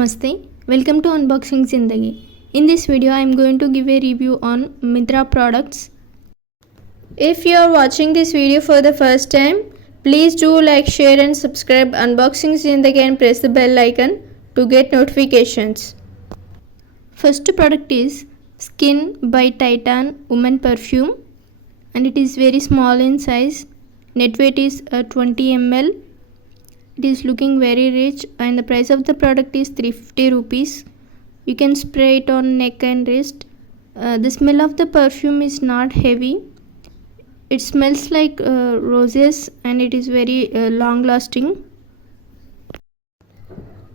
Namaste, welcome to Unboxing Zindagi. In this video, I am going to give a review on Myntra products. If you are watching this video for the first time, please do like, share and subscribe Unboxing Zindagi and press the bell icon to get notifications. First product is Skynn by Titan Women Perfume, and it is very small in size. Net weight is 20 ml. It is looking very rich and the price of the product is 350 rupees. You can spray it on neck and wrist. The smell of the perfume is not heavy. It smells like roses and it is very long lasting.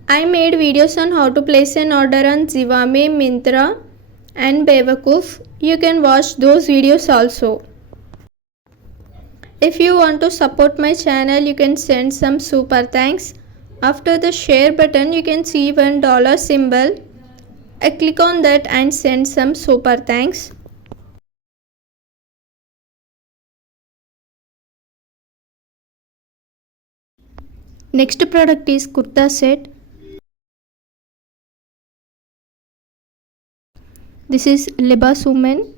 I made videos on how to place an order on Zivame, Myntra and Bewakoof. You can watch those videos also. If you want to support my channel, you can send some super thanks. After the share button, you can see $1 symbol. I click on that and send some super thanks. Next product is Kurta set. This is Libas Women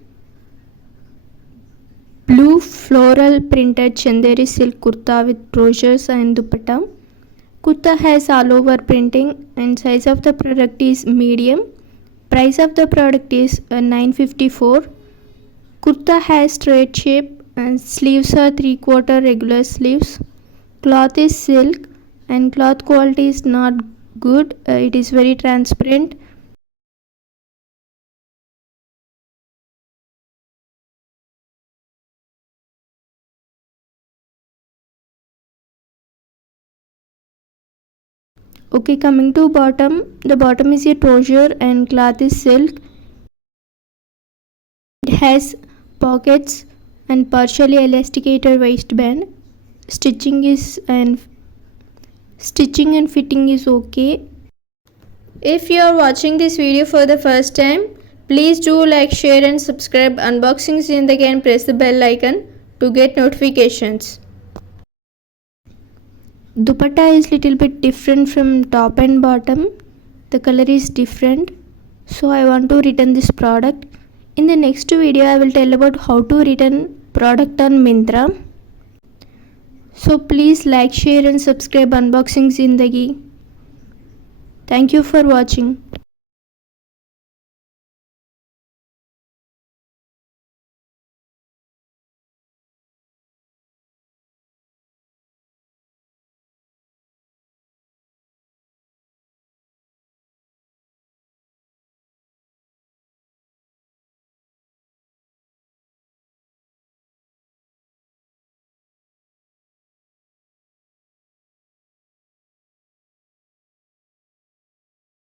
blue floral printed Chanderi silk kurta with brochures and dupatta. Kurta has all over printing and size of the product is medium. Price of the product is $9.54. Kurta has straight shape and sleeves are 3/4 regular sleeves. Cloth is silk and cloth quality is not good. It is very transparent. Okay, coming to bottom, the bottom is a trouser and cloth is silk. It has pockets and partially elasticated waistband. Stitching and fitting is okay. If you are watching this video for the first time, please do like, share and subscribe Unboxing Zindagi and press the bell icon to get notifications. Dupatta is little bit different from top and bottom. The color is different, so I want to return this product. In the next video, I will tell about how to return product on Myntra. So please like, share and subscribe Unboxing Zindagi. Thank you for watching.